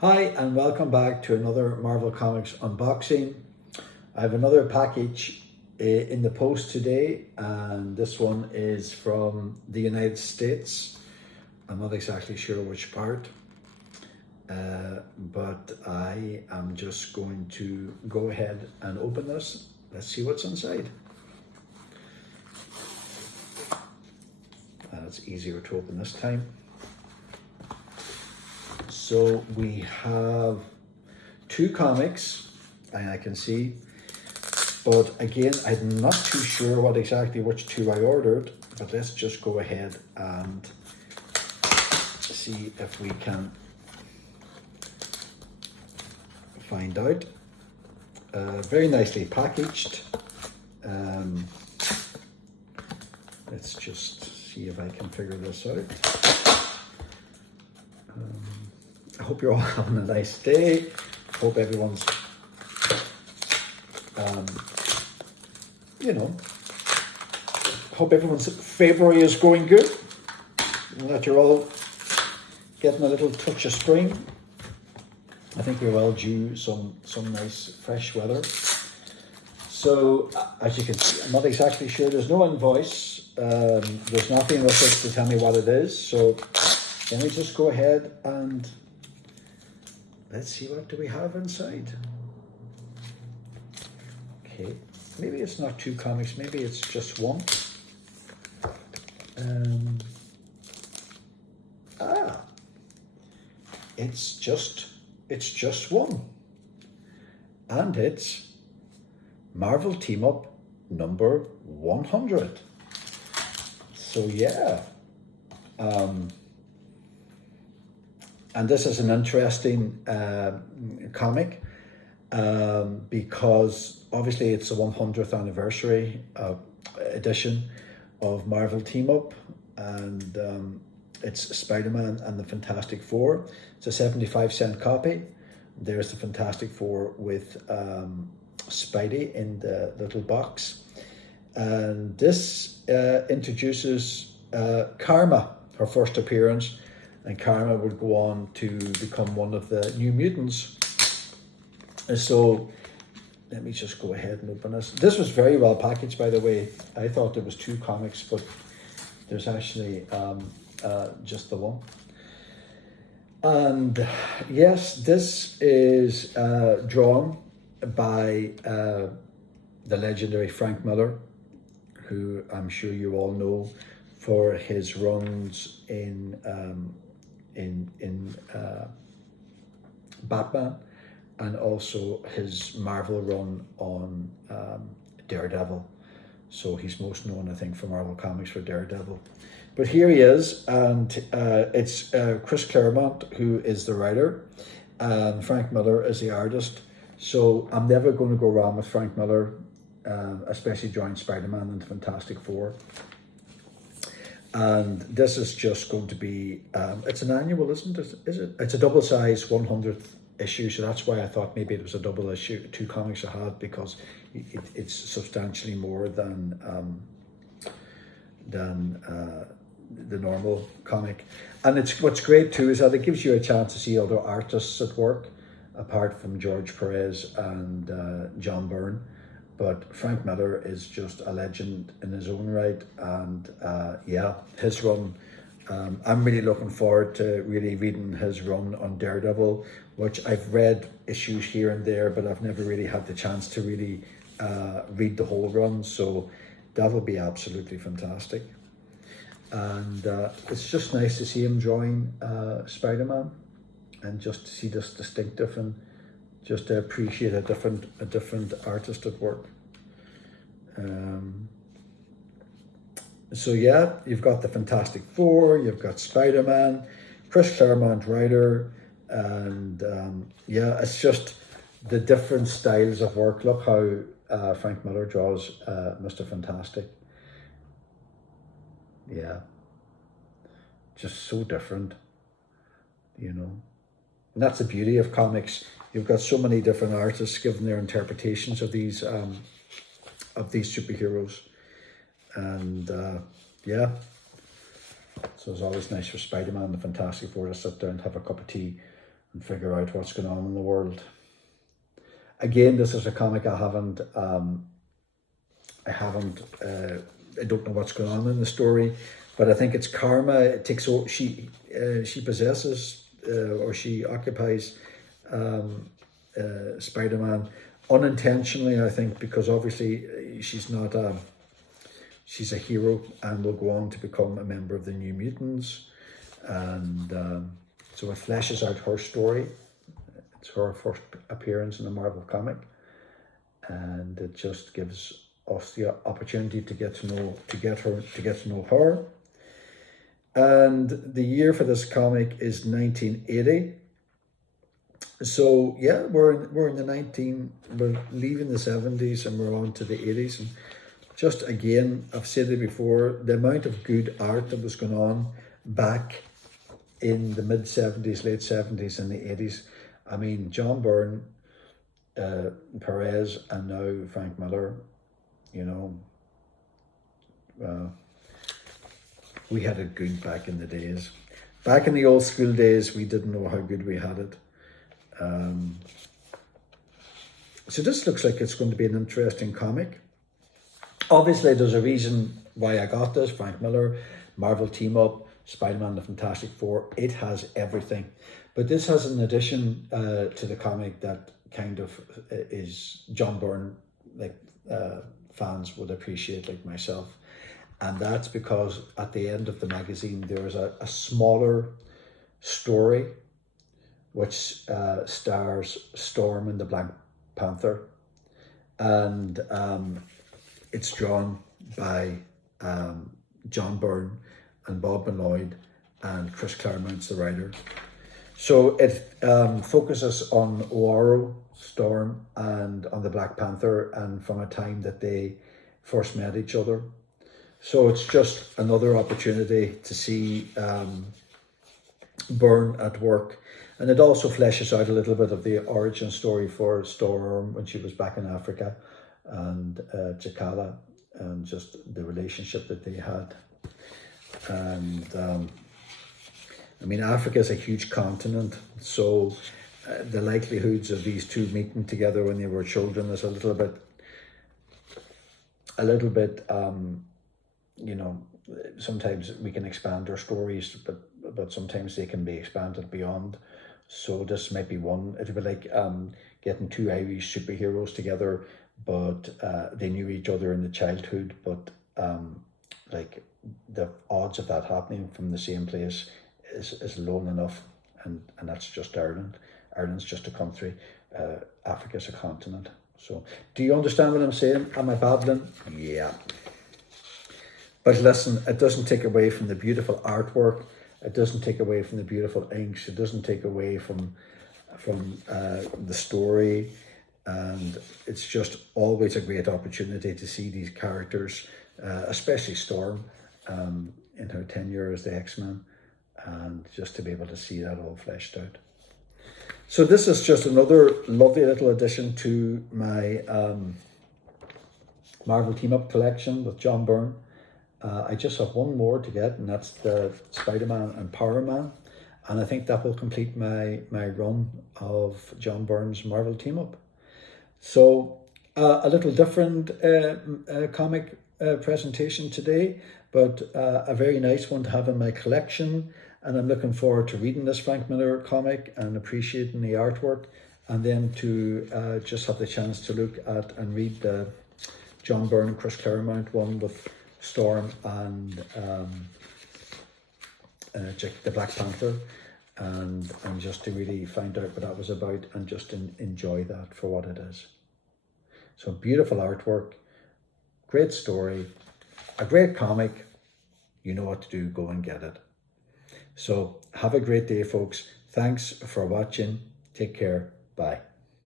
Hi, and welcome back to another Marvel Comics unboxing. I have another package in the post today, and this one is from the United States. I'm not exactly sure which part, but I am just going to go ahead and open this. Let's see what's inside. It's easier to open this time. So we have two comics, and I can see, but again, I'm not too sure which two I ordered, but let's just go ahead and see if we can find out. Very nicely packaged. Let's just see if I can figure this out. I hope you're all having a nice day. Hope everyone's, hope everyone's February is going good. And that you're all getting a little touch of spring. I think we're well due some nice fresh weather. So as you can see, I'm not exactly sure. There's no invoice. There's nothing with it to tell me what it is. So let me just go ahead and let's see, what do we have inside? Okay, maybe it's not two comics, maybe it's just one. It's just one. And it's Marvel Team Up number 100. So yeah. And this is an interesting comic because obviously it's the 100th anniversary edition of Marvel Team Up, and it's Spider-Man and the Fantastic Four. It's a 75-cent copy. There's the Fantastic Four with Spidey in the little box. And this introduces Karma, her first appearance. And Karma would go on to become one of the New Mutants. And so let me just go ahead and open this. This was very well packaged, by the way. I thought there was two comics, but there's actually just the one. And yes, this is drawn by the legendary Frank Miller, who I'm sure you all know for his runs in Batman, and also his Marvel run on Daredevil. So he's most known, I think, for Marvel Comics for Daredevil. But here he is, and it's Chris Claremont who is the writer, and Frank Miller is the artist. So I'm never going to go wrong with Frank Miller, especially drawing Spider-Man and the Fantastic Four. And this is just going to be, it's an annual, isn't it? Is it? It's a double size 100th issue, so that's why I thought maybe it was a double issue, two comics I had, because it's substantially more than the normal comic. And it's what's great too is that it gives you a chance to see other artists at work, apart from George Perez and John Byrne. But Frank Miller is just a legend in his own right, and yeah, his run, I'm really looking forward to really reading his run on Daredevil, which I've read issues here and there, but I've never really had the chance to really read the whole run, so that'll be absolutely fantastic. And it's just nice to see him drawing Spider-Man, and just to see this distinctive, and just to appreciate a different artist at work. So yeah, you've got the Fantastic Four, you've got Spider-Man, Chris Claremont writer, and yeah, it's just the different styles of work. Look how Frank Miller draws Mr. Fantastic. Yeah, just so different, you know. And that's the beauty of comics. You've got so many different artists giving their interpretations of these superheroes, and yeah. So it's always nice for Spider-Man and the Fantastic Four to sit down and have a cup of tea and figure out what's going on in the world. Again, this is a comic I don't know what's going on in the story, but I think it's karma. It takes over. She possesses or she occupies Spider-Man unintentionally, I think, because obviously she's not she's a hero and will go on to become a member of the New Mutants, and so it fleshes out her story. It's her first appearance in a Marvel comic, and it just gives us the opportunity to get to know her. And the year for this comic is 1980. So yeah, we're leaving the 70s and we're on to the 80s. And just again, I've said it before, the amount of good art that was going on back in the mid 70s, late 70s and the 80s. I mean, John Byrne, Perez, and now Frank Miller, you know, we had it good back in the days. Back in the old school days, we didn't know how good we had it. So this looks like it's going to be an interesting comic. Obviously, there's a reason why I got this. Frank Miller, Marvel Team Up, Spider-Man the Fantastic Four. It has everything. But this has an addition to the comic that kind of is John Byrne, like fans would appreciate, like myself. And that's because at the end of the magazine, there is a smaller story which stars Storm and the Black Panther. And it's drawn by John Byrne and Bob Malloy, and Chris Claremont's the writer. So it focuses on Ororo, Storm, and on the Black Panther, and from a time that they first met each other. So it's just another opportunity to see Byrne at work. And it also fleshes out a little bit of the origin story for Storm when she was back in Africa, and T'Challa, and just the relationship that they had. And I mean, Africa is a huge continent, so the likelihoods of these two meeting together when they were children is a little bit, you know, sometimes we can expand our stories, but sometimes they can be expanded beyond. So this might be one. It would be like getting two Irish superheroes together, but they knew each other in the childhood, but like the odds of that happening from the same place is low enough, and that's just Ireland. Ireland's just a country. Africa's a continent. So do you understand what I'm saying? Am I babbling? Yeah. But listen, it doesn't take away from the beautiful artwork. It doesn't take away from the beautiful inks. It doesn't take away from the story. And it's just always a great opportunity to see these characters, especially Storm, in her tenure as the X-Men, and just to be able to see that all fleshed out. So this is just another lovely little addition to my Marvel Team Up collection with John Byrne. I just have one more to get, and that's the Spider-Man and Power Man. And I think that will complete my run of John Byrne's Marvel Team Up. So a little different comic presentation today, but a very nice one to have in my collection. And I'm looking forward to reading this Frank Miller comic and appreciating the artwork, and then to just have the chance to look at and read the John Byrne and Chris Claremont one with Storm and the Black Panther, and just to really find out what that was about and just enjoy that for what it is. So beautiful artwork, great story, a great comic. You know what to do, go and get it. So have a great day, folks. Thanks for watching. Take care. Bye.